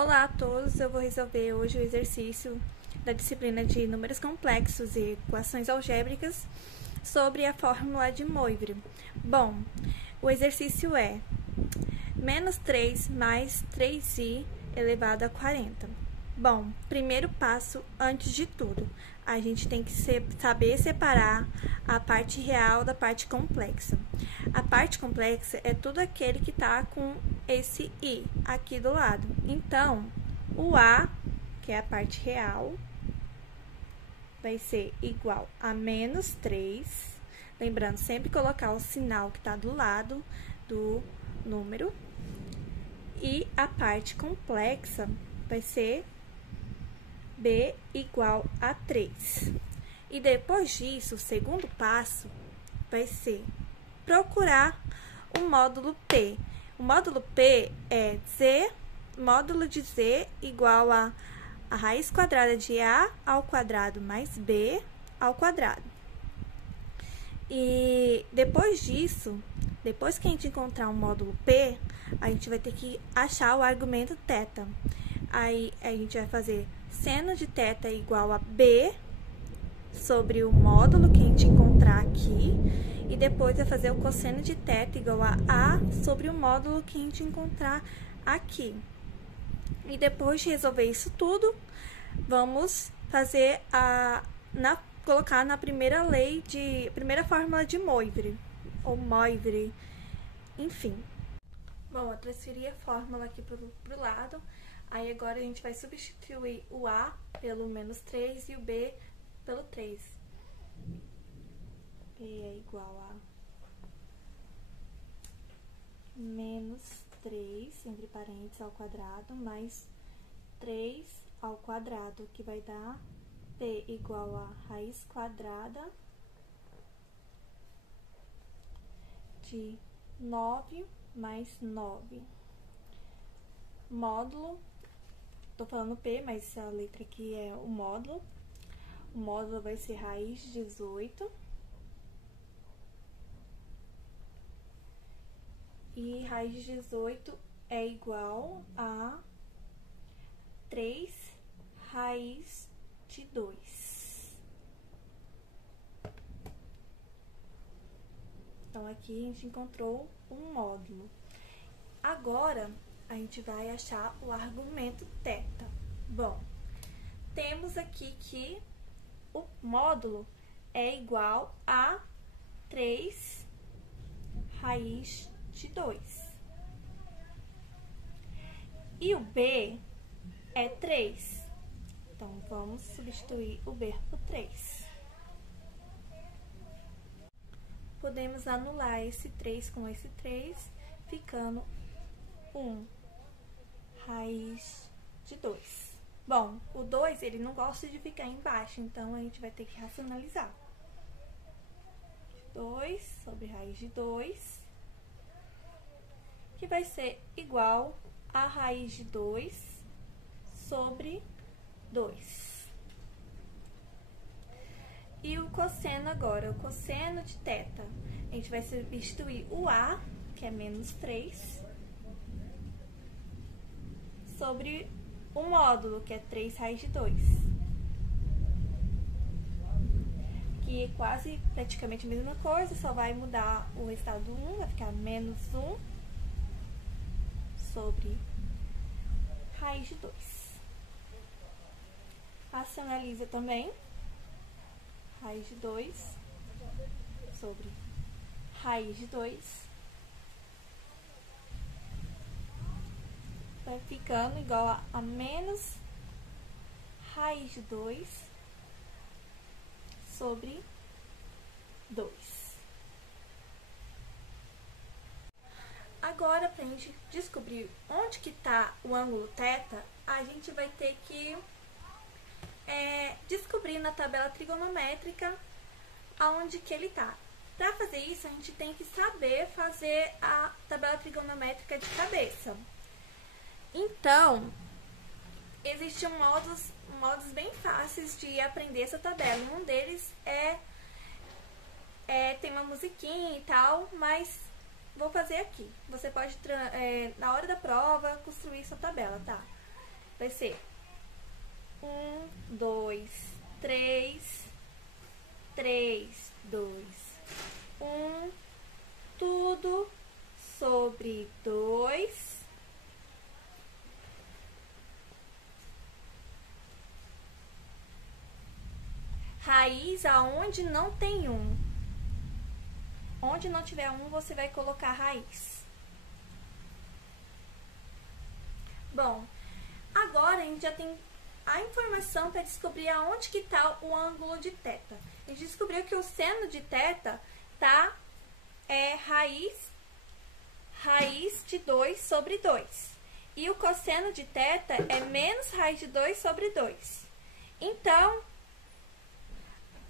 Olá a todos, eu vou resolver hoje o exercício da disciplina de números complexos e equações algébricas sobre a fórmula de Moivre. Bom, o exercício é menos 3 mais 3i elevado a 40. Bom, primeiro passo, antes de tudo, a gente tem que saber separar a parte real da parte complexa. A parte complexa é tudo aquele que está com esse i aqui do lado. Então, o a, que é a parte real, vai ser igual a menos 3. Lembrando, sempre colocar o sinal que está do lado do número. E a parte complexa vai ser b igual a 3. E depois disso, o segundo passo vai ser procurar o módulo P. O módulo P é z, módulo de z igual a raiz quadrada de a ao quadrado mais b ao quadrado. E depois disso, depois que a gente encontrar o módulo P, a gente vai ter que achar o argumento θ. Aí a gente vai fazer seno de θ igual a b sobre o módulo que a gente encontrar aqui. E depois vai fazer o cosseno de θ igual a sobre o módulo que a gente encontrar aqui. E depois de resolver isso tudo, vamos fazer colocar na primeira primeira fórmula de Moivre, ou Moivre, enfim. Bom, eu transferi a fórmula aqui pro lado, aí agora a gente vai substituir o a pelo menos 3 e o b pelo 3. E é igual a menos 3, entre parênteses, ao quadrado, mais 3 ao quadrado, que vai dar p igual a raiz quadrada de 9 mais 9. Módulo, tô falando p, mas a letra aqui é o módulo. O módulo vai ser raiz de 18. E raiz de 18 é igual a 3 raiz de 2. Então, aqui a gente encontrou um módulo. Agora, a gente vai achar o argumento θ. Bom, temos aqui que o módulo é igual a 3 raiz de 2. E o b é 3. Então, vamos substituir o b por 3. Podemos anular esse 3 com esse 3, ficando 1 raiz de 2. Bom, o 2, ele não gosta de ficar embaixo, então a gente vai ter que racionalizar. 2 sobre raiz de 2, que vai ser igual a raiz de 2 sobre 2. E o cosseno agora, o cosseno de θ, a gente vai substituir o a, que é menos 3, sobre o módulo, que é 3 raiz de 2. Que é quase praticamente a mesma coisa, só vai mudar o resultado do 1, vai ficar menos 1 sobre raiz de 2. Racionaliza também. Raiz de 2 sobre raiz de 2. Vai ficando igual a menos raiz de 2 sobre 2. Agora, para a gente descobrir onde que está o ângulo θ, a gente vai ter que descobrir na tabela trigonométrica aonde que ele está. Para fazer isso, a gente tem que saber fazer a tabela trigonométrica de cabeça. Então, existem modos bem fáceis de aprender essa tabela. Um deles tem uma musiquinha e tal, mas vou fazer aqui. Você pode, na hora da prova, construir sua tabela, tá? vai ser 1, 2, 3, 3, 2, 1, tudo sobre 2, raiz aonde não tem 1. Onde não tiver 1, você vai colocar raiz. Bom, agora a gente já tem a informação para descobrir aonde que está o ângulo de θ. A gente descobriu que o seno de θ tá raiz de 2 sobre 2. E o cosseno de θ é menos raiz de 2 sobre 2. Então,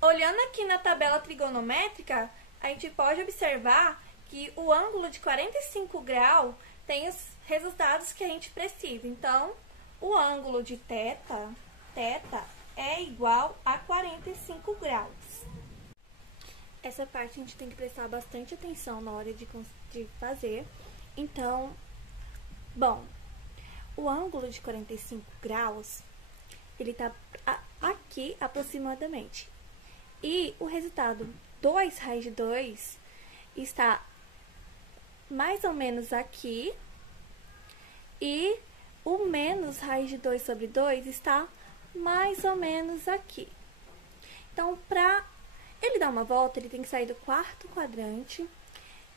olhando aqui na tabela trigonométrica, a gente pode observar que o ângulo de 45 graus tem os resultados que a gente precisa. Então, o ângulo de θ é igual a 45 graus. Essa parte a gente tem que prestar bastante atenção na hora de fazer. Então, bom, o ângulo de 45 graus, ele tá aqui aproximadamente. E o resultado 2 raiz de 2 está mais ou menos aqui. E o menos raiz de 2 sobre 2 está mais ou menos aqui. Então, para ele dar uma volta, ele tem que sair do quarto quadrante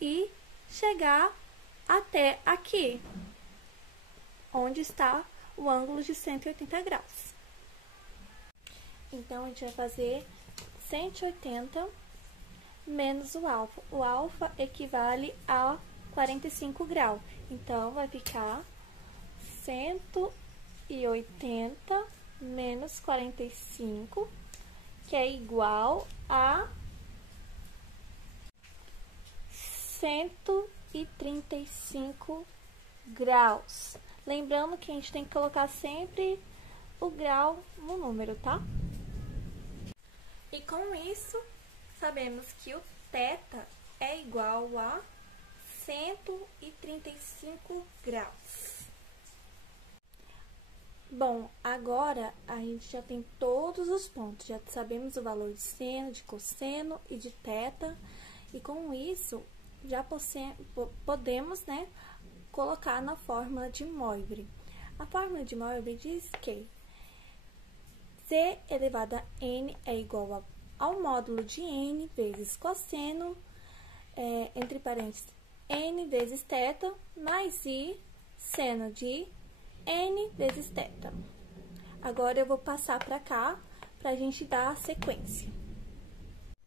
e chegar até aqui, onde está o ângulo de 180 graus. Então, a gente vai fazer 180 menos o alfa. O alfa equivale a 45 graus. Então, vai ficar 180 menos 45, que é igual a 135 graus. Lembrando que a gente tem que colocar sempre o grau no número, tá? E com isso, sabemos que o θ é igual a 135 graus. Bom, agora a gente já tem todos os pontos, já sabemos o valor de seno, de cosseno e de θ, e com isso já podemos, né, colocar na fórmula de Moivre. A fórmula de Moivre diz que C elevado a n é igual ao módulo de n vezes cosseno, entre parênteses, n vezes θ, mais i seno de n vezes θ. Agora, eu vou passar para cá, para a gente dar a sequência.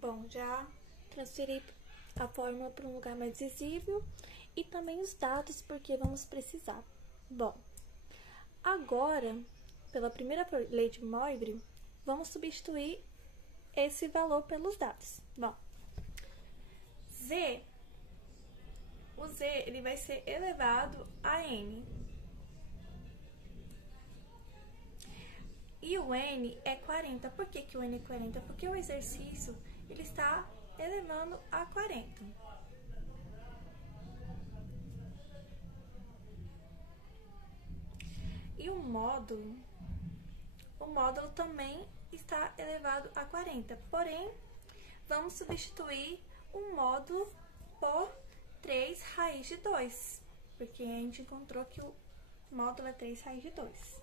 Bom, já transferi a fórmula para um lugar mais visível e também os dados, porque vamos precisar. Bom, agora, pela primeira lei de Moivre, vamos substituir esse valor pelos dados. Bom, o Z ele vai ser elevado a n. E o n é 40. Por que o n é 40? Porque o exercício ele está elevando a 40. E o módulo também está elevado a 40. Porém, vamos substituir o módulo por 3 raiz de 2. Porque a gente encontrou que o módulo é 3 raiz de 2.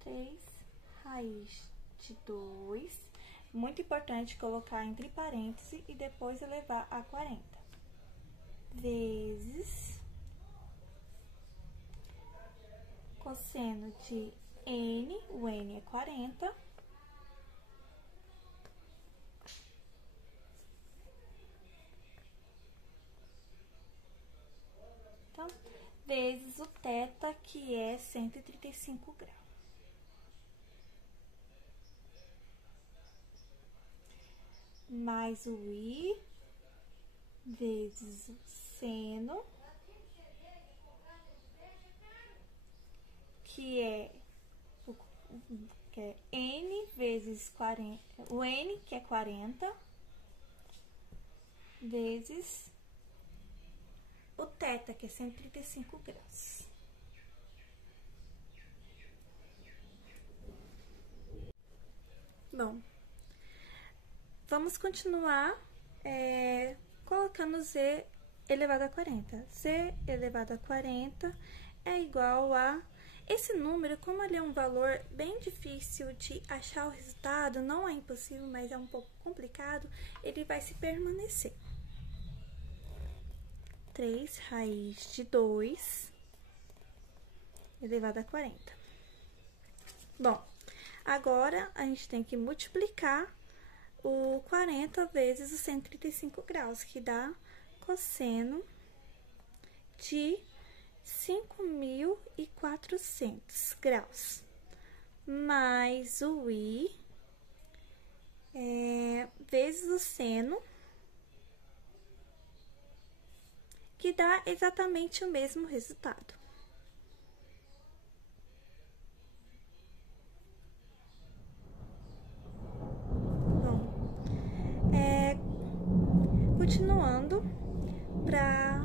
3 raiz de 2, muito importante colocar entre parênteses e depois elevar a 40, vezes cosseno de n, o n é 40, então, vezes o θ, que é 135 graus. Mais o i vezes o seno, que é n vezes 40, o n, que é 40, vezes o θ, que é 135 graus. Bom, vamos continuar colocando z elevado a 40. Z elevado a 40 é igual a... Esse número, como ele é um valor bem difícil de achar o resultado, não é impossível, mas é um pouco complicado, ele vai se permanecer. 3 raiz de 2 elevado a 40. Bom, agora a gente tem que multiplicar o 40 vezes os 135 graus, que dá cosseno de 5.400 graus, mais o i vezes o seno, que dá exatamente o mesmo resultado. Bom, continuando, para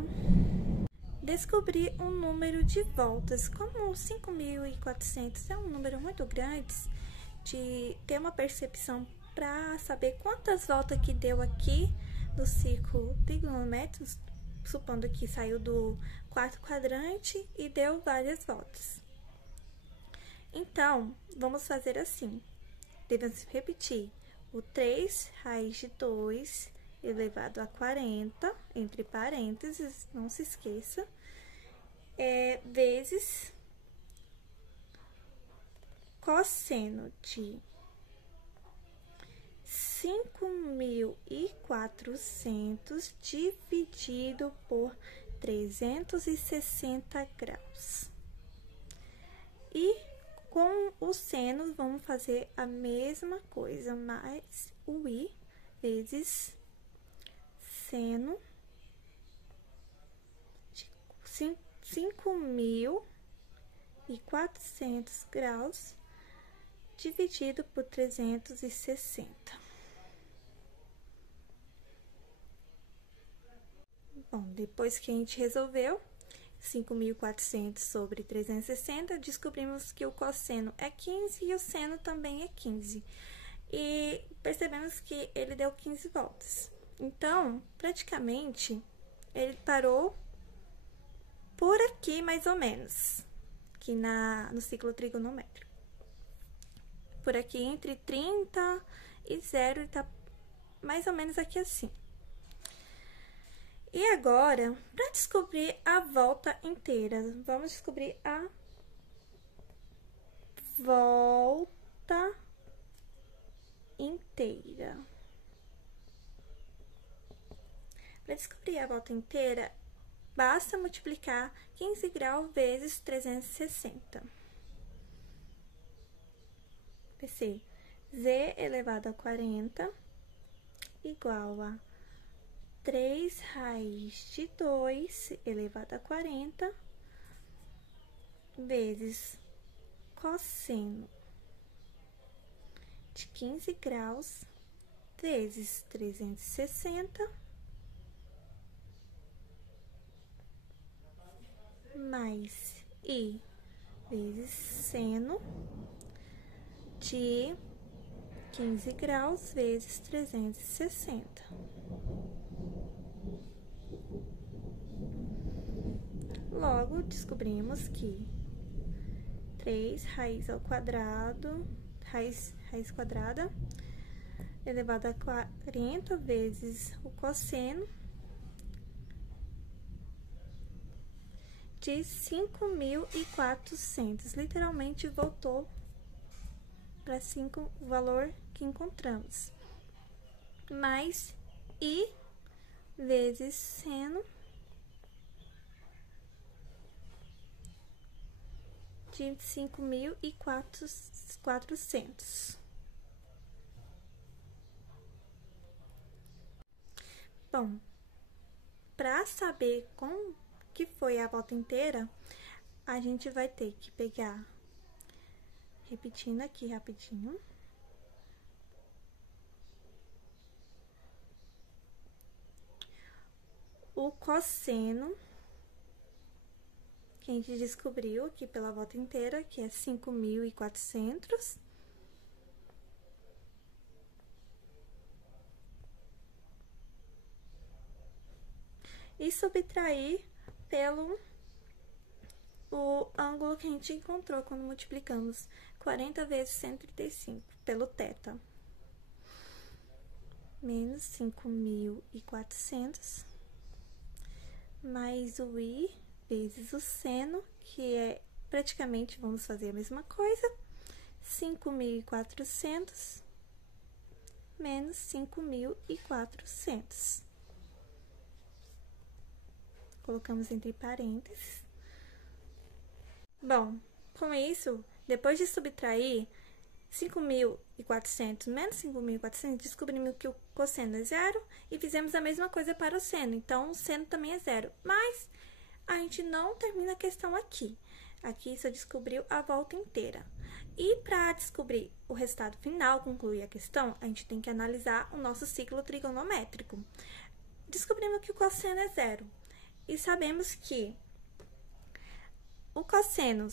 descobrir um número de voltas, como 5.400 é um número muito grande, de ter uma percepção para saber quantas voltas que deu aqui no círculo trigonométrico, supondo que saiu do quarto quadrante e deu várias voltas. Então, vamos fazer assim, devemos repetir o 3 raiz de 2 elevado a 40, entre parênteses, não se esqueça, vezes cosseno de 5.400 dividido por 360 graus. E com o seno, vamos fazer a mesma coisa, mais o i vezes seno de 5.400 graus dividido por 360. Bom, depois que a gente resolveu 5.400 sobre 360, descobrimos que o cosseno é 15 e o seno também é 15. E percebemos que ele deu 15 voltas. Então, praticamente, ele parou por aqui, mais ou menos, aqui no ciclo trigonométrico. Por aqui, entre 30 e 0, tá mais ou menos aqui assim. E agora, para descobrir a volta inteira, vamos descobrir a volta inteira. Para descobrir a volta inteira, basta multiplicar 15 graus vezes 360. Vai ser z elevado a 40 igual a 3 raiz de 2 elevado a 40 vezes cosseno de 15 graus vezes 360 mais i vezes seno de 15 graus vezes 360. Logo, descobrimos que 3 raiz ao quadrado, raiz quadrada, elevado a 40 vezes o cosseno de 5.400. Literalmente voltou para 5 o valor que encontramos. Mais i vezes seno de 5.400. Bom, para saber como que foi a volta inteira, a gente vai ter que pegar, repetindo aqui rapidinho, o cosseno que a gente descobriu aqui pela volta inteira, que é 5.400, e subtrair pelo o ângulo que a gente encontrou quando multiplicamos 40 vezes 135 pelo θ. Menos 5.400 mais o i vezes o seno, que é praticamente, vamos fazer a mesma coisa, 5.400 menos 5.400. Colocamos entre parênteses. Bom, com isso, depois de subtrair 5.400 menos 5.400, descobrimos que o cosseno é zero e fizemos a mesma coisa para o seno. Então, o seno também é zero. Mas a gente não termina a questão aqui. Aqui só descobriu a volta inteira. E para descobrir o resultado final, concluir a questão, a gente tem que analisar o nosso ciclo trigonométrico. Descobrimos que o cosseno é zero. E sabemos que o cosseno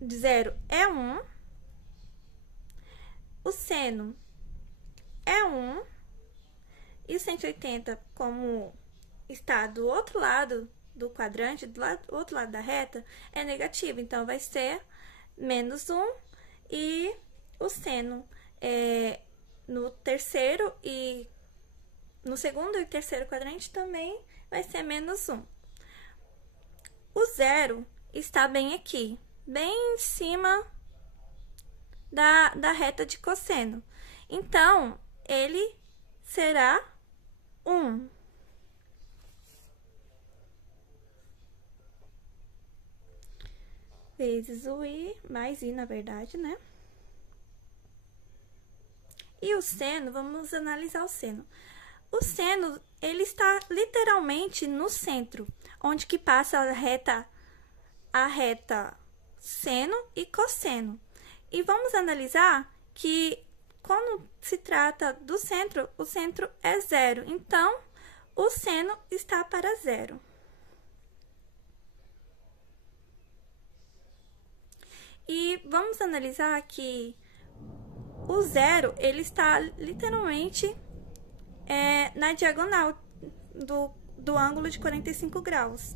de zero é 1, o seno é 1, e o 180, como está do outro lado do quadrante, do outro lado da reta, é negativo. Então, vai ser menos 1, e o seno no terceiro e no segundo e terceiro quadrante também vai ser menos 1. O zero está bem aqui, bem em cima da reta de cosseno. Então, ele será 1. Vezes o i, mais i, na verdade, né? E o seno, vamos analisar o seno. O seno, ele está literalmente no centro, onde que passa a reta seno e cosseno. E vamos analisar que quando se trata do centro, o centro é zero. Então, o seno está para zero. E vamos analisar que o zero, ele está literalmente na diagonal do ângulo de 45 graus.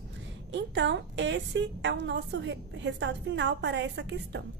Então, esse é o nosso resultado final para essa questão.